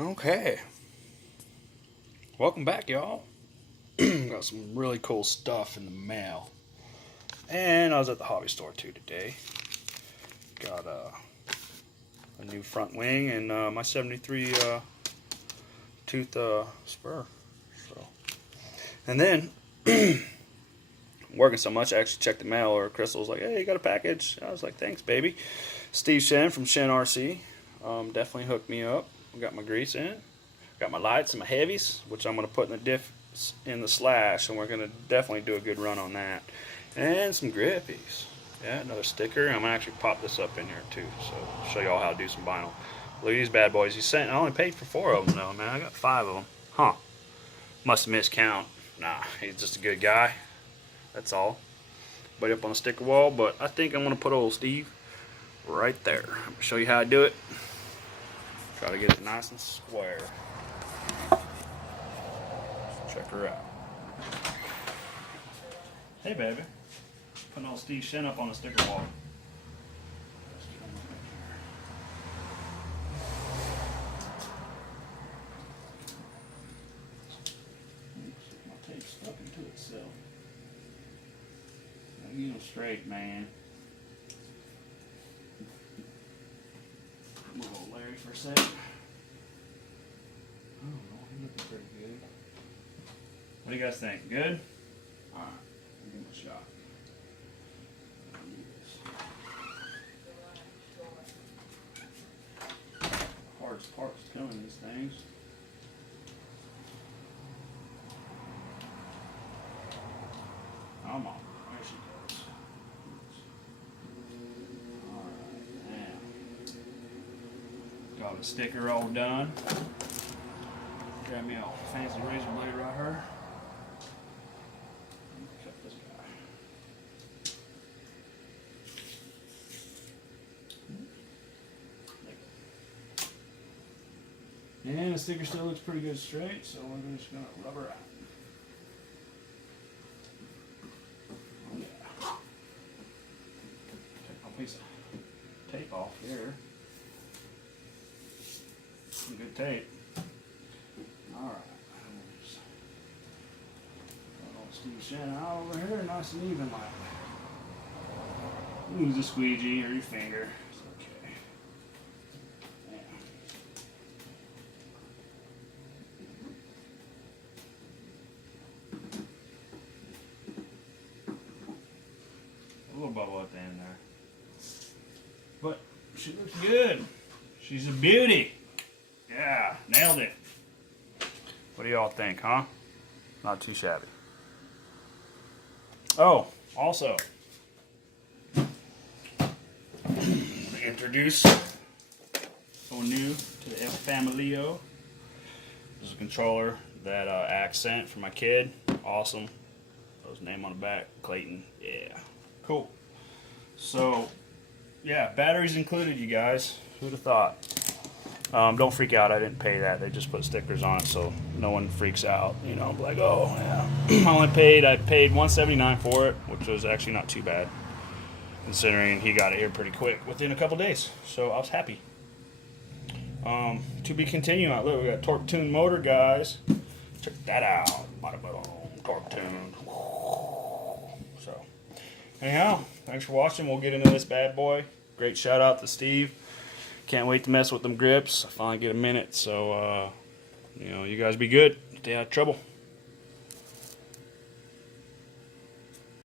Okay, welcome back, y'all. Got some really cool stuff in the mail, and I was at the hobby store too today. Got a new front wing and my 73 tooth spur. So, and then working so much, I actually checked the mail, or Crystal was like, "Hey, you got a package?" I was like, "Thanks, baby." Steve Shen from Shen RC definitely hooked me up. Got my grease in, got my lights and my heavies, which I'm going to put in the diff in the slash, and we're going to definitely do a good run on that. And some grippies. Yeah, another sticker. I'm going to actually pop this up in here too, so I'll show you all how to do some vinyl. Look at these bad boys. He's saying I only paid for 4 of them though, man. I got 5 of them. Huh. Must have miscount. Nah, he's just a good guy. That's all. But up on the sticker wall, but I think I'm going to put old Steve right there. I'm going to show you how I do it. Try to get it nice and square. Check her out. Hey, baby. Putting old Steve Shen up on the sticker wall. My tape stuck into itself. Now get them straight, man. Move old Larry for a sec. Oh, he's looking pretty good. What do you guys think? Good? Alright, I'll give him a shot. Hardest part's coming, these things. Come on. There she goes. Got the sticker all done. Grab me a fancy razor blade right here. Cut this guy. And the sticker still looks pretty good straight, so we're just gonna rub her out. Oh yeah. Take my piece of tape off here. Some good tape. Alright. Got old Steve Shen out over here, nice and even like. Use a squeegee or your finger. It's okay. Yeah. A little bubble at the end there. But she looks good. She's a beauty. Yeah, nailed it. What do y'all think, huh? Not too shabby. Oh, also, introduce someone new to the F Familio. This is a controller that accent for my kid. Awesome. His name on the back, Clayton. Yeah, cool. So, yeah, batteries included, you guys. Who'd have thought? Don't freak out, I didn't pay that. They just put stickers on it so no one freaks out. You know, like, oh, yeah. I paid $179 for it, which was actually not too bad, considering he got it here pretty quick, within a couple days. So I was happy. To be continued, look, we got torque tuned motor, guys. Check that out. Bada bada, torque tuned. So, anyhow, thanks for watching. We'll get into this bad boy. Great shout out to Steve. Can't wait to mess with them grips. I finally get a minute, so you know, you guys be good. Stay out of trouble.